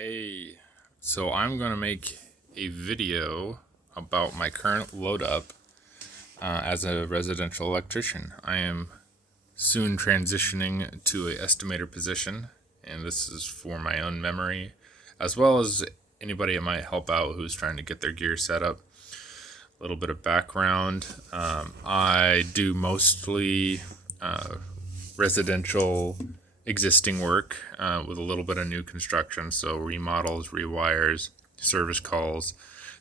Hey, so I'm going to make a video about my current load up as a residential electrician. I am soon transitioning to a estimator position, and this is for my own memory, as well as anybody it might help out who's trying to get their gear set up. A little bit of background. I do mostly residential existing work with a little bit of new construction, so remodels, rewires, service calls,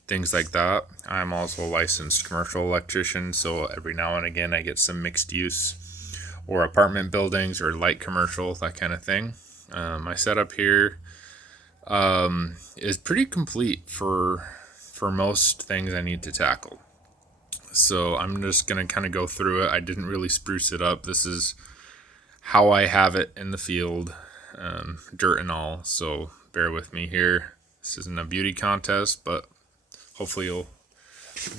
things like that. I'm also a licensed commercial electrician, so every now and again I get some mixed use or apartment buildings or light commercial, that kind of thing. My setup here is pretty complete for most things I need to tackle. So I'm just going to kind of go through it. I didn't really spruce it up. This is how I have it in the field, dirt and all. So bear with me here. This isn't a beauty contest, but hopefully you'll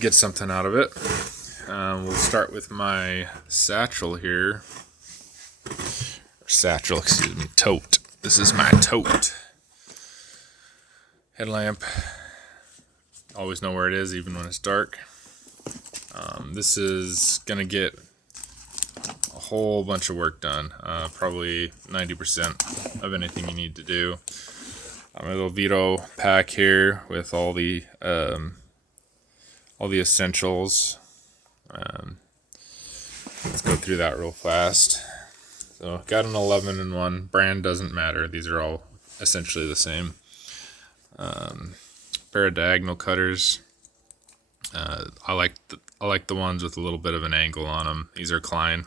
get something out of it. We'll start with my satchel here. Tote. This is my tote. Headlamp. Always know where it is, even when it's dark. This is going to get a whole bunch of work done. Probably 90% of anything you need to do. My little Vito pack here with all the essentials. Let's go through that real fast. So got an 11-in-1. Brand doesn't matter. These are all essentially the same. Pair of diagonal cutters. I like the ones with a little bit of an angle on them. These are Klein,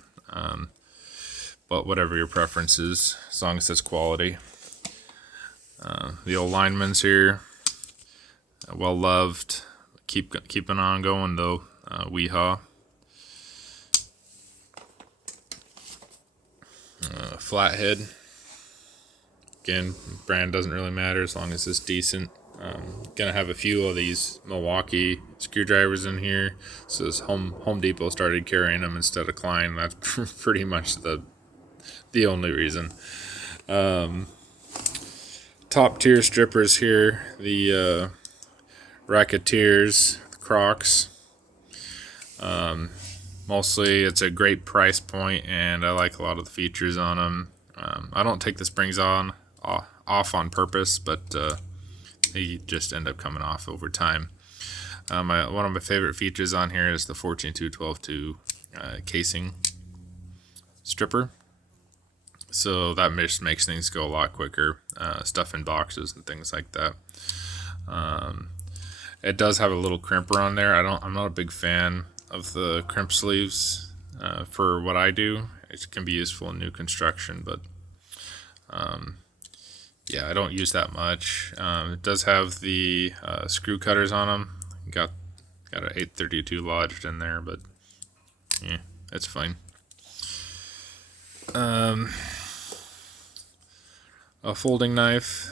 but whatever your preference is, as long as it's quality. The old lineman's here, well loved. Keeping on going though. Weehaw. Flathead. Again, brand doesn't really matter as long as it's decent. Gonna have a few of these Milwaukee screwdrivers in here. So this Home Depot started carrying them instead of Klein. That's pretty much the only reason. Top tier strippers here. The Racketeers, the Crocs. Mostly it's a great price point, and I like a lot of the features on them. I don't take the springs off on purpose, but they just end up coming off over time. One of my favorite features on here is the 14-2-12-2 casing stripper. So that just makes things go a lot quicker. Stuff in boxes and things like that. It does have a little crimper on there. I'm not a big fan of the crimp sleeves for what I do. It can be useful in new construction, but yeah, I don't use that much. It does have the screw cutters on them. Got an 832 lodged in there, but yeah, it's fine. A folding knife,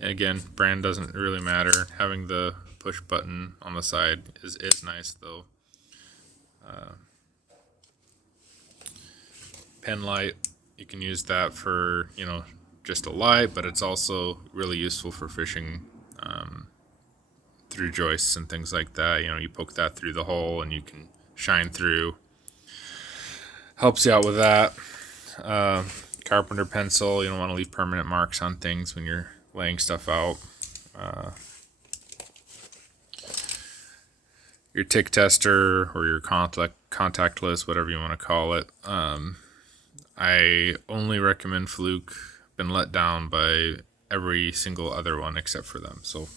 again, brand doesn't really matter. Having the push button on the side is nice though. Pen light, you can use that for, just a light, but it's also really useful for fishing through joists and things like that. You poke that through the hole and you can shine through. Helps you out with that. Carpenter pencil, you don't want to leave permanent marks on things when you're laying stuff out. Your tick tester or your contact list, whatever you want to call it. I only recommend Fluke. Been let down by every single other one except for them. So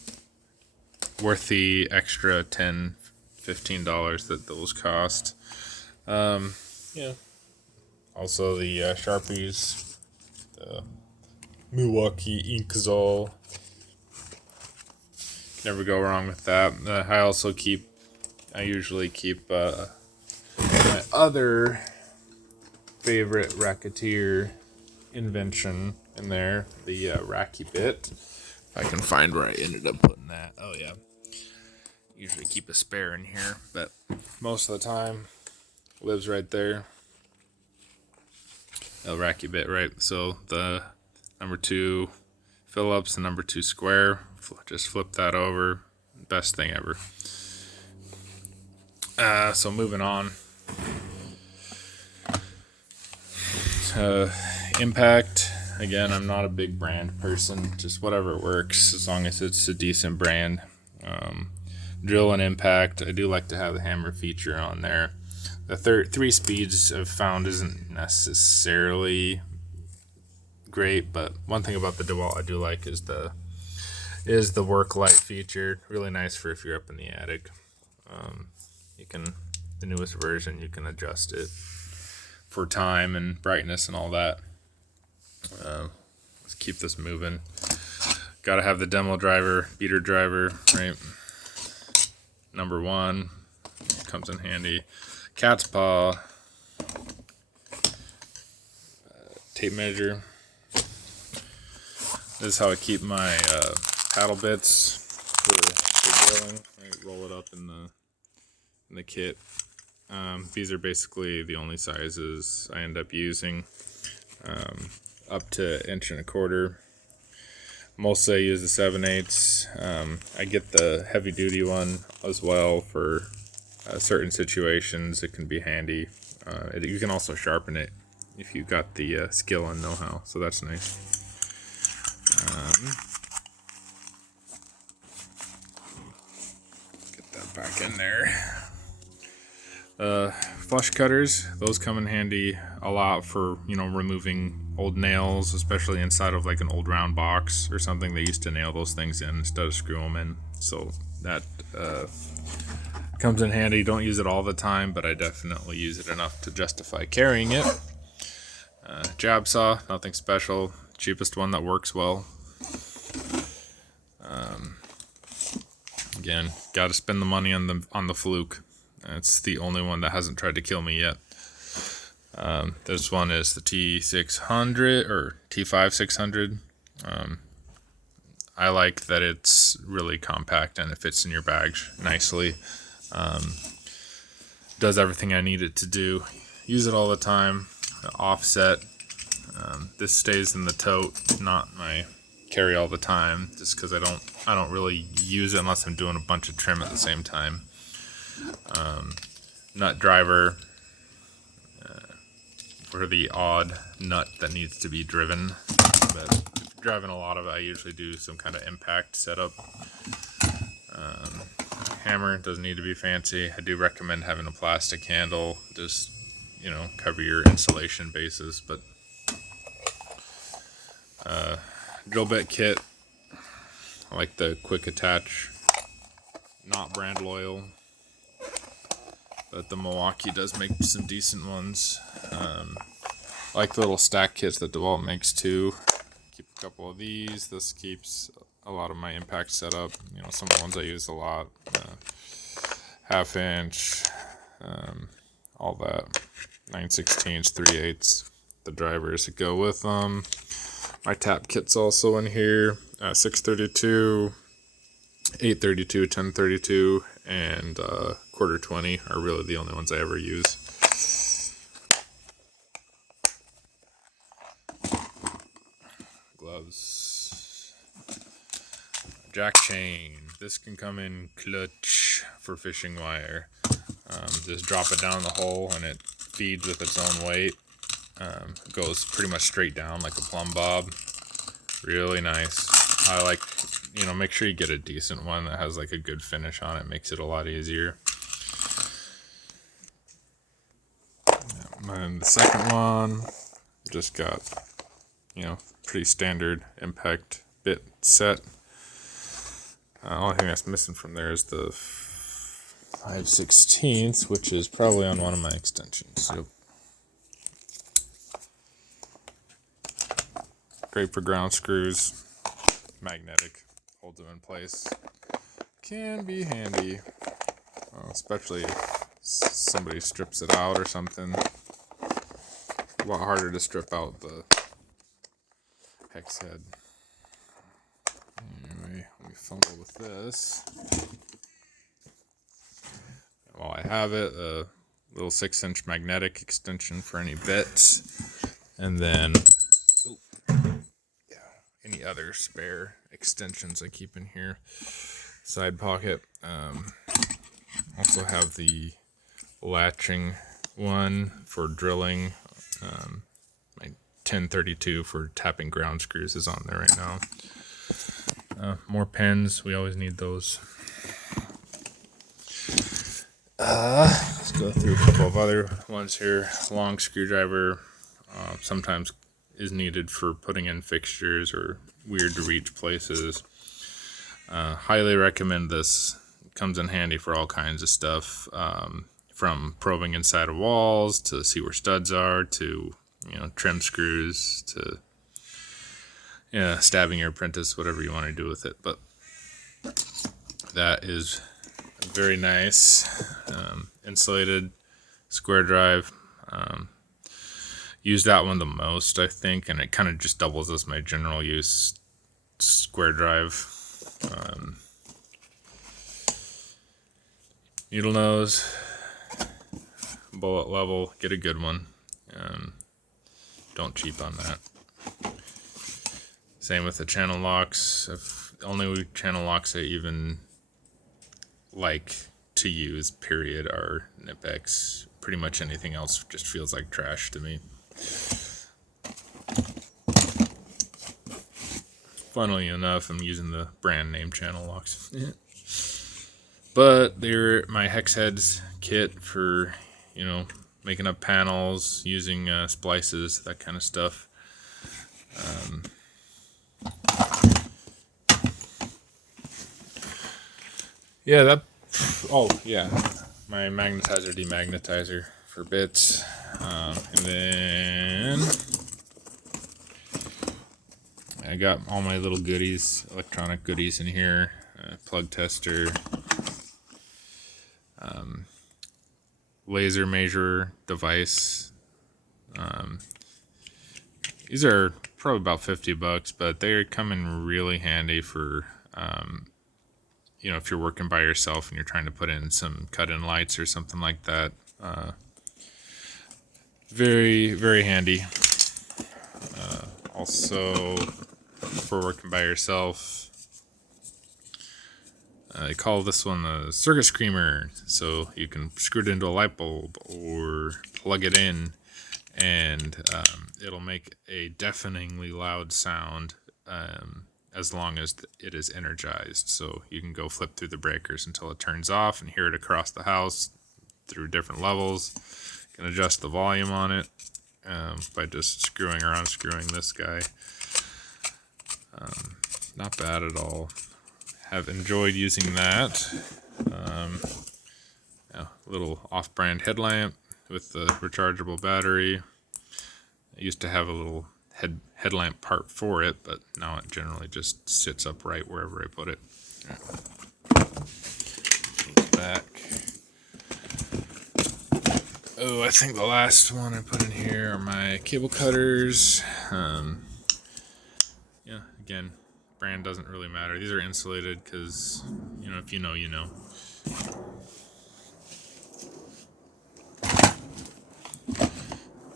worth the extra $10-15 that those cost. Yeah. Also the Sharpies, the Milwaukee Inkzol. Never go wrong with that. I usually keep my other favorite Racketeer invention in there, the Racky bit. If I can find where I ended up putting that. Oh yeah. Usually keep a spare in here, but most of the time lives right there. Racky bit, right? So the number 2 Phillips, the number 2 square. Just flip that over. Best thing ever. So moving on. Impact. Again, I'm not a big brand person. Just whatever works, as long as it's a decent brand. Drill and impact. I do like to have the hammer feature on there. The 3 speeds I've found isn't necessarily great, but one thing about the DeWalt I do like is the work light feature. Really nice for if you're up in the attic. The newest version, you can adjust it for time and brightness and all that. Let's keep this moving. Got to have the demo driver, beater driver, right? Number 1 comes in handy. Cat's paw, tape measure. This is how I keep my paddle bits for drilling. I roll it up in the kit. These are basically the only sizes I end up using. Up to 1.25 inches. Mostly I use the 7/8. I get the heavy duty one as well for certain situations. It can be handy. You can also sharpen it if you got the skill and know-how, so that's nice. Get that back in there. Flush cutters, those come in handy a lot for, removing old nails, especially inside of like an old round box or something. They used to nail those things in instead of screw them in, so that comes in handy. Don't use it all the time, but I definitely use it enough to justify carrying it. Jab saw, nothing special, cheapest one that works well. Again, got to spend the money on the Fluke. It's the only one that hasn't tried to kill me yet. This one is the T600 or T5600. I like that it's really compact and it fits in your bag nicely. Does everything I need it to do. Use it all the time. Offset. This stays in the tote, not my carry all the time, just because I don't really use it unless I'm doing a bunch of trim at the same time. Nut driver for the odd nut that needs to be driven, but if you're driving a lot of it, I usually do some kind of impact setup. Hammer doesn't need to be fancy. I do recommend having a plastic handle, just cover your insulation bases. But drill bit kit, I like the quick attach, not brand loyal, but the Milwaukee does make some decent ones. I like the little stack kits that DeWalt makes too. Keep a couple of these. This keeps a lot of my impact setup. Some of the ones I use a lot. 1/2 inch, all that. 9/16, 3/8. The drivers that go with them. My tap kit's also in here. 632, 832, 1032, and 1/4-20 are really the only ones I ever use. Gloves. Jack chain. This can come in clutch for fishing wire. Just drop it down the hole and it feeds with its own weight. Goes pretty much straight down like a plumb bob. Really nice. I like, make sure you get a decent one that has like a good finish on it. Makes it a lot easier. And the second one, just got, pretty standard impact bit set. Only thing that's missing from there is the 5/16, which is probably on one of my extensions. Yep. Great for ground screws. Magnetic, holds them in place. Can be handy, especially if somebody strips it out or something. A lot harder to strip out the hex head. Anyway, let me fumble with this. While I have it, a little 6-inch magnetic extension for any bits, and then any other other spare extensions I keep in here. Side pocket. Also have the latching one for drilling. My 1032 for tapping ground screws is on there right now. More pens. We always need those. Let's go through a couple of other ones here. Long screwdriver sometimes is needed for putting in fixtures or weird to reach places. Highly recommend this. It comes in handy for all kinds of stuff, from probing inside of walls to see where studs are, to trim screws, to stabbing your apprentice, whatever you want to do with it. But that is very nice. Insulated square drive. Use that one the most, I think, and it kind of just doubles as my general use square drive. Needle nose, bullet level, get a good one. Don't cheap on that. Same with the channel locks. Only channel locks I even like to use, period, are Nipex. Pretty much anything else just feels like trash to me. Funnily enough, I'm using the brand name channel locks. But they're my hex heads kit for, making up panels, using splices, that kind of stuff. My magnetizer demagnetizer for bits. And then I got all my little goodies, electronic goodies in here. Plug tester, laser measure device. These are probably about $50, but they come in really handy for if you're working by yourself and you're trying to put in some cut-in lights or something like that. Very, very handy. Also, for working by yourself, they call this one the circuit screamer. So you can screw it into a light bulb or plug it in, and it'll make a deafeningly loud sound as long as it is energized. So you can go flip through the breakers until it turns off and hear it across the house through different levels. You can adjust the volume on it by just screwing or unscrewing this guy. Not bad at all. Have enjoyed using that. A little off-brand headlamp with the rechargeable battery. I used to have a little headlamp part for it, but now it generally just sits upright wherever I put it. Back. Oh, I think the last one I put in here are my cable cutters. Again, brand doesn't really matter. These are insulated because, if you know, you know.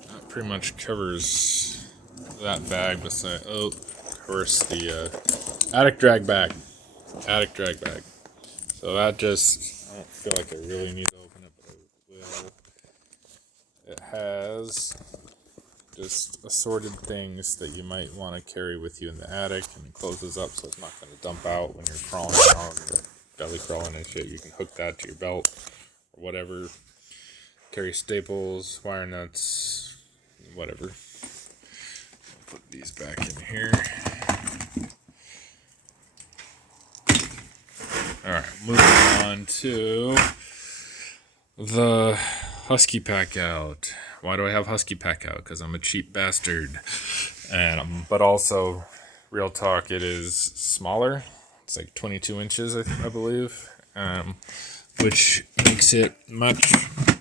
That pretty much covers that bag. Beside, of course, the attic drag bag. So that just, I don't feel like I really need to open it, but I will. It has just assorted things that you might want to carry with you in the attic, and it closes up so it's not going to dump out when you're crawling around, belly crawling and shit. You can hook that to your belt or whatever. Carry staples, wire nuts, whatever. Put these back in here. Alright, moving on to the Husky Pack Out. Why do I have Husky Pack Out? Because I'm a cheap bastard. But also, real talk, it is smaller. It's like 22 inches, I believe. Which makes it much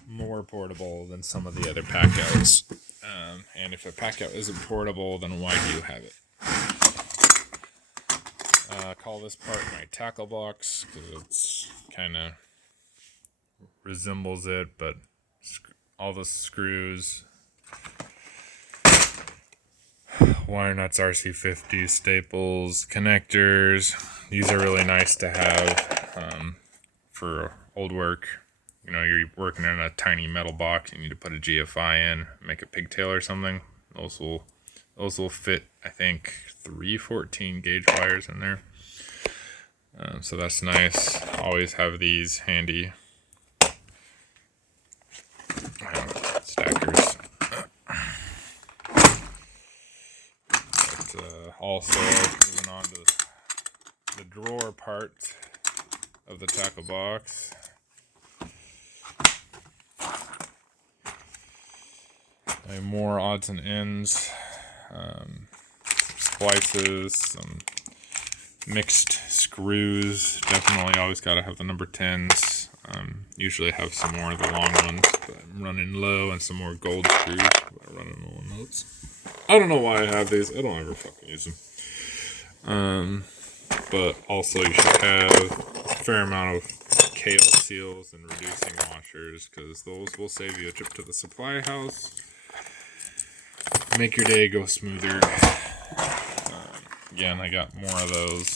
more portable than some of the other pack outs. And if a pack out isn't portable, then why do you have it? Call this part my tackle box, because it's kind of resembles it, but all the screws, Wire nuts, RC50, staples, connectors. These are really nice to have for old work. You know, you're working in a tiny metal box, you need to put a GFI in, make a pigtail or something. Those will fit, I think, 314 gauge wires in there. So that's nice. Always have these handy. Stackers. But also, moving on to the drawer part of the tackle box. More odds and ends, splices, some mixed screws. Definitely always got to have the number 10s. Usually have some more of the long ones, but I'm running low, and some more gold screws. I'm running low on those. I don't know why I have these. I don't ever fucking use them. But also you should have a fair amount of kale seals and reducing washers, because those will save you a trip to the supply house. Make your day go smoother. Again, I got more of those.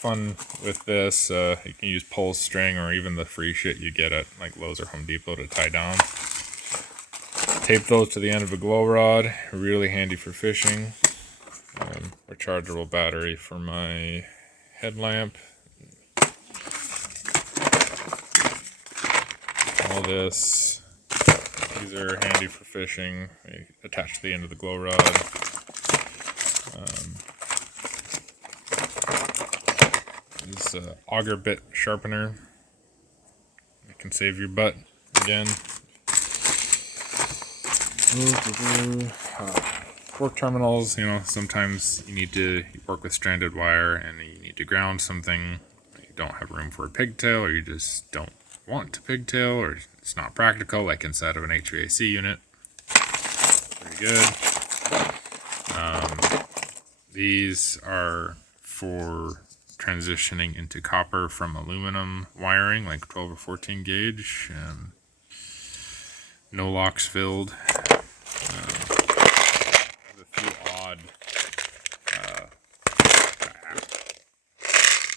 Fun with this, you can use pull string or even the free shit you get at like Lowe's or Home Depot to tie down. Tape those to the end of a glow rod. Really handy for fishing. Rechargeable battery for my headlamp. All this. These are handy for fishing. They attach to the end of the glow rod. This auger bit sharpener. It can save your butt again. Fork terminals, you know, sometimes you need to work with stranded wire and you need to ground something. You don't have room for a pigtail, or you just don't want to pigtail, or it's not practical, like inside of an HVAC unit. Pretty good. These are for transitioning into copper from aluminum wiring, like 12 or 14 gauge. No locks filled. A few odd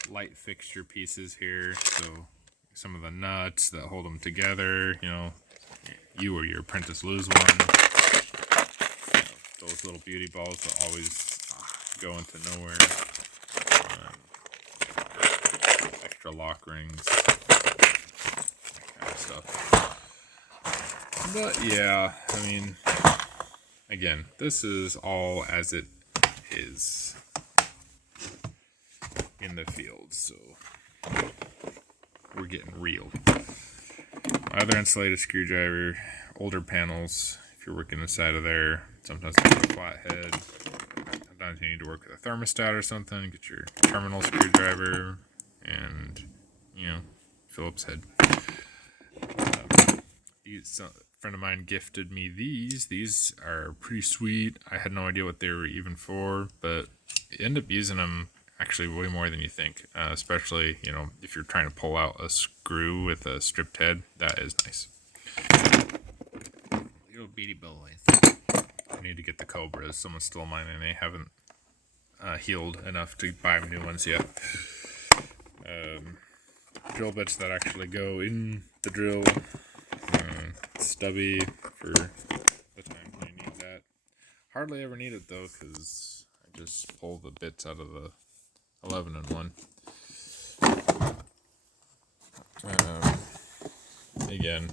light fixture pieces here. So some of the nuts that hold them together, you know, you or your apprentice lose one. You know, those little beauty balls that always go into nowhere. Extra lock rings, that kind of stuff. But yeah, I mean, again, this is all as it is in the field, so we're getting real. My other insulated screwdriver, older panels, if you're working inside of there, sometimes you have a flat head. Sometimes you need to work with a thermostat or something, get your terminal screwdriver, and, you know, Phillips head. A friend of mine gifted me these. These are pretty sweet. I had no idea what they were even for, but you end up using them actually way more than you think, especially, you know, if you're trying to pull out a screw with a stripped head. That is nice. Little beady boys. I need to get the Cobras. Someone stole mine and they haven't healed enough to buy new ones yet. Drill bits that actually go in the drill. Stubby for the times when you need that. Hardly ever need it though, because I just pull the bits out of the 11 and 1. Again,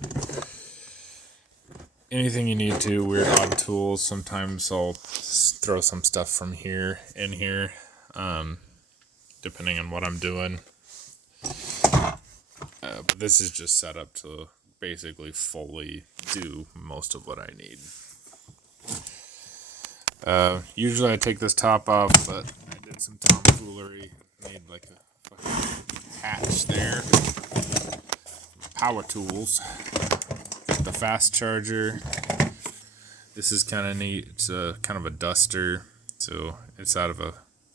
anything you need to, weird odd tools. Sometimes I'll throw some stuff from here in here, depending on what I'm doing. But this is just set up to basically fully do most of what I need. Usually I take this top off, but I did some tomfoolery. Made like a fucking hatch there. Power tools. Got the fast charger. This is kind of neat. It's a kind of a duster, so it's out of a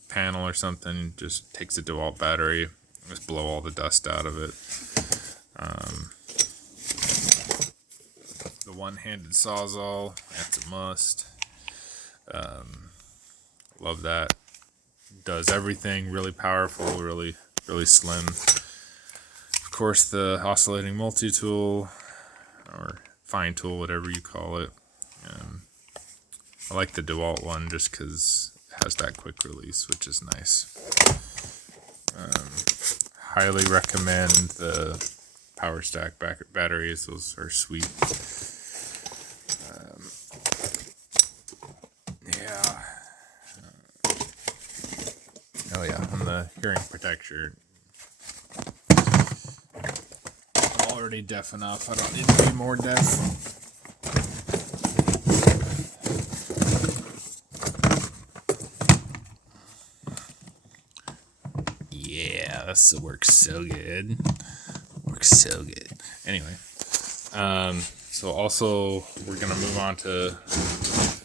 panel or something. Just takes a DeWalt battery. Just blow all the dust out of it. one-handed sawzall. That's a must. Love that. Does everything. Really powerful. Really slim. Of course, the oscillating multi-tool or fine tool, whatever you call it. I like the DeWalt one just because it has that quick release, which is nice. Highly recommend the Power Stack batteries. Those are sweet. Yeah. Oh yeah, and the hearing protection. I'm already deaf enough. I don't need to be more deaf. Yeah, this works so good. Anyway, so also we're gonna move on to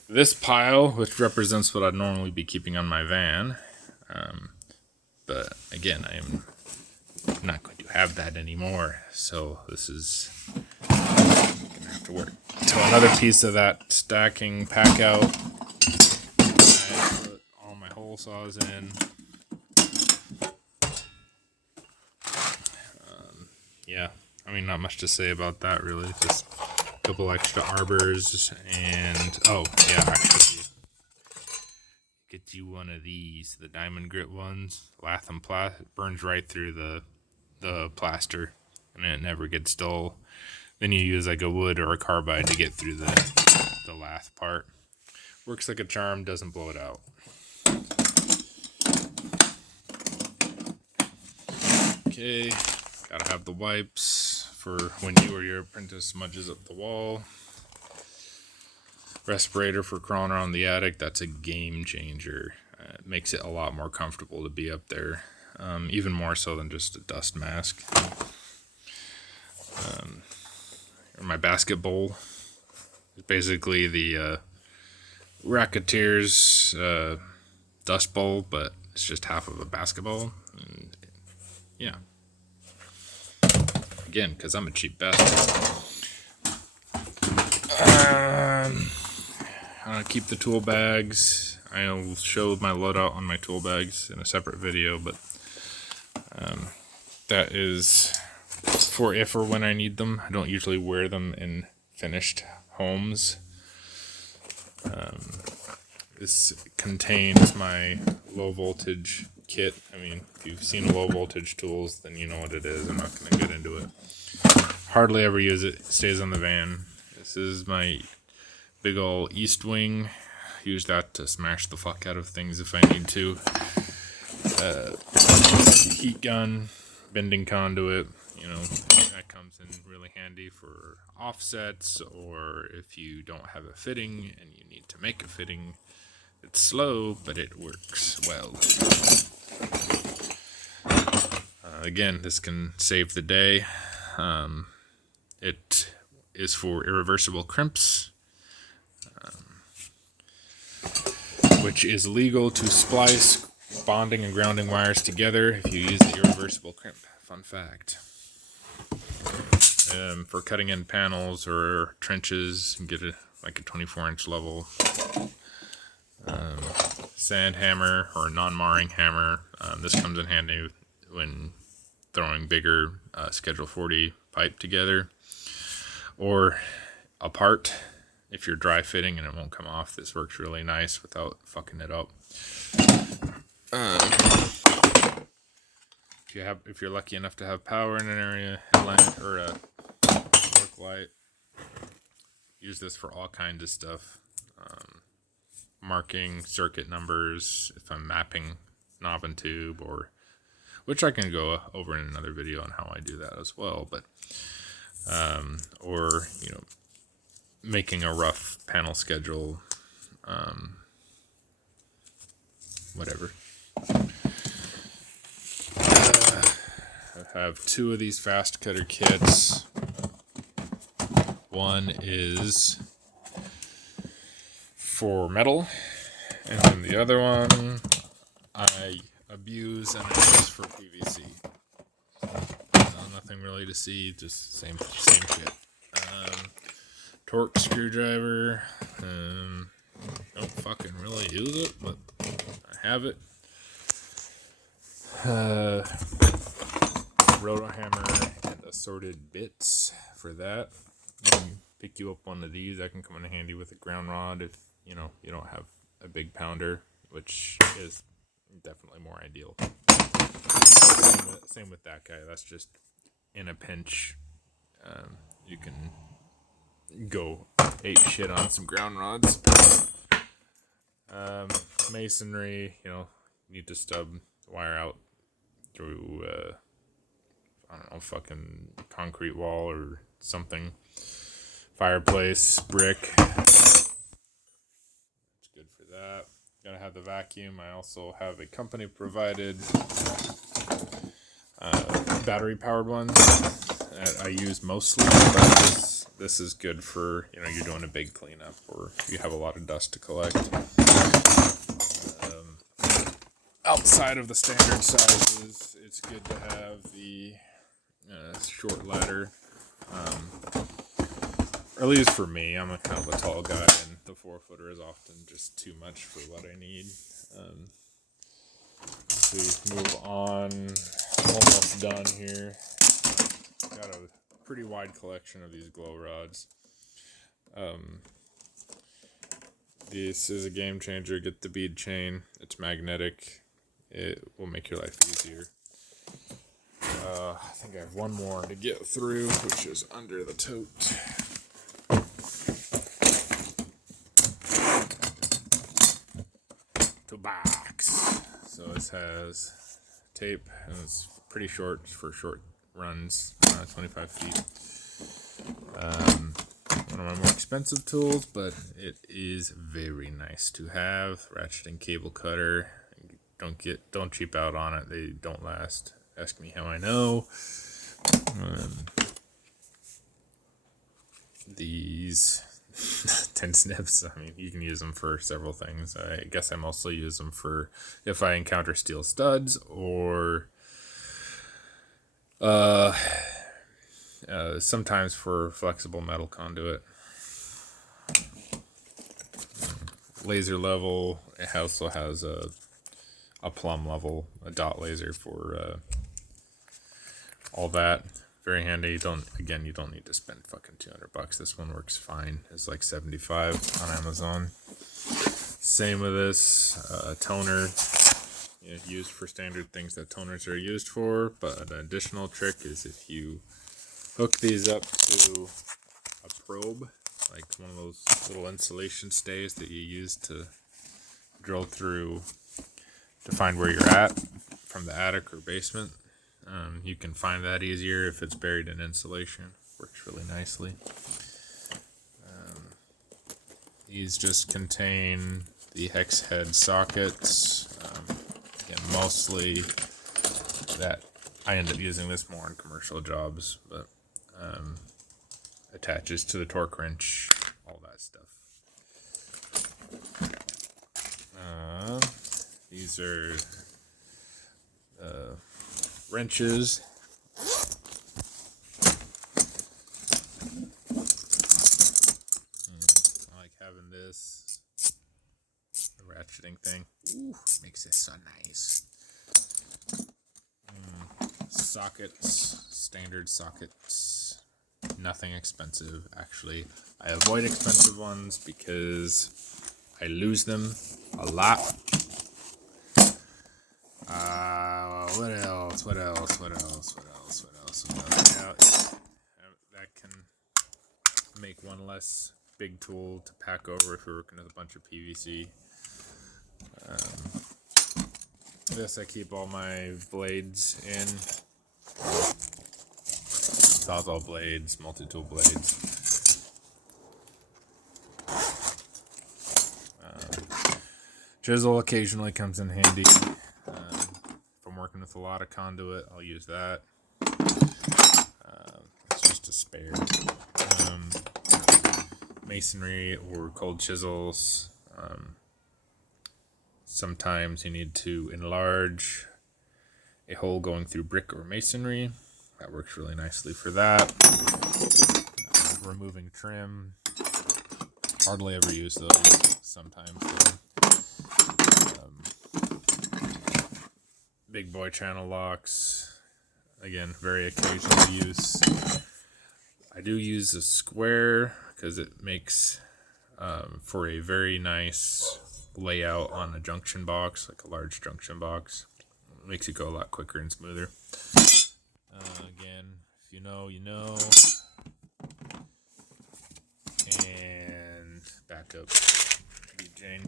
this pile, which represents what I'd normally be keeping on my van. But again, I am not going to have that anymore. So this is gonna have to work. So another piece of that stacking pack out. I put all my hole saws in. Yeah, I mean, not much to say about that really. Just a couple extra arbors and oh yeah, actually get you one of these, the diamond grit ones. Latham burns right through the plaster, and it never gets dull. Then you use like a wood or a carbide to get through the lath part. Works like a charm, doesn't blow it out. Okay. Gotta have the wipes for when you or your apprentice smudges up the wall. Respirator for crawling around the attic. That's a game changer. It makes it a lot more comfortable to be up there. Even more so than just a dust mask. My basket bowl is basically the Racketeer's dust bowl, but it's just half of a basketball. And yeah. Again, because I'm a cheap bastard. I keep the tool bags. I'll show my loadout on my tool bags in a separate video, but that is for if or when I need them. I don't usually wear them in finished homes. This contains my low voltage kit. I mean, if you've seen low voltage tools, then you know what it is. I'm not going to get into it. Hardly ever use it. It stays on the van. This is my big ol' East Wing. Use that to smash the fuck out of things if I need to. Heat gun, bending conduit. You know, that comes in really handy for offsets, or if you don't have a fitting and you need to make a fitting. It's slow, but it works well. Again, this can save the day. It is for irreversible crimps, which is legal to splice bonding and grounding wires together if you use the irreversible crimp. Fun fact. For cutting in panels or trenches, and get like a 24-inch level. Sand hammer or non-marring hammer. This comes in handy when throwing bigger Schedule 40 pipe together or apart. If you're dry fitting and it won't come off, this works really nice without fucking it up. If you're lucky enough to have power in an area, headlamp or a work light, use this for all kinds of stuff. Marking circuit numbers if I'm mapping knob and tube, or which I can go over in another video on how I do that as well. But or you know, making a rough panel schedule, whatever. I have two of these fast cutter kits. One is for metal, and then the other one I abuse and I use for PVC. Nothing really to see, just same shit. torque screwdriver. Don't fucking really use it, but I have it. Roto hammer and assorted bits for that. You can pick you up one of these. That can come in handy with a ground rod if you don't have a big pounder, which is definitely more ideal. Same with that guy. That's just in a pinch. You can go ape shit on some ground rods. Masonry, you need to stub wire out through I don't know, fucking concrete wall or something. Fireplace, brick. It's good for that. Gotta have the vacuum. I also have a company provided battery powered ones that I use mostly, but this is good for you're doing a big cleanup or you have a lot of dust to collect. Outside of the standard sizes, it's good to have the short ladder. Or at least for me, I'm a kind of a tall guy, and the 4-footer is often just too much for what I need. So move on, almost done here. Got a pretty wide collection of these glow rods. This is a game changer. Get the bead chain. It's magnetic. It will make your life easier. I think I have one more to get through, which is under the tote. To box. So this has tape, and it's pretty short for short runs, 25 feet. One of my more expensive tools, but it is very nice to have. Ratcheting cable cutter. Don't cheap out on it. They don't last. Ask me how I know. These 10 snips. I mean, you can use them for several things. I guess I mostly use them for if I encounter steel studs or sometimes for flexible metal conduit. Laser level. It also has a plumb level, a dot laser for all that. Very handy. You don't need to spend fucking $200. This one works fine. It's like $75 on Amazon. Same with this toner. Used for standard things that toners are used for, but an additional trick is if you hook these up to a probe, like one of those little insulation stays that you use to drill through to find where you're at from the attic or basement. You can find that easier if it's buried in insulation. Works really nicely. These just contain the hex head sockets. Again, mostly that I end up using this more in commercial jobs, but attaches to the torque wrench, all that stuff. These are wrenches. I like having this ratcheting thing. Ooh, makes it so nice. Sockets, standard sockets. Nothing expensive. Actually, I avoid expensive ones because I lose them a lot. What else? Yeah, that can make one less big tool to pack over if you're working with a bunch of PVC. This I keep all my blades in. Sawzall blades, multi-tool blades. Chisel occasionally comes in handy. If I'm working with a lot of conduit, I'll use that. It's just a spare. Masonry or cold chisels. Sometimes you need to enlarge a hole going through brick or masonry. That works really nicely for that. Removing trim. Hardly ever use those. Sometimes big boy channel locks. Again, very occasional use. I do use a square because it makes for a very nice layout on a junction box, like a large junction box. It makes it go a lot quicker and smoother. Again, if you know, you know. And back up, Jane.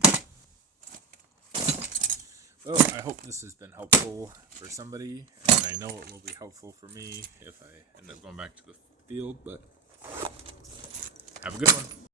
Well, I hope this has been helpful for somebody, and I know it will be helpful for me if I end up going back to the field, but have a good one.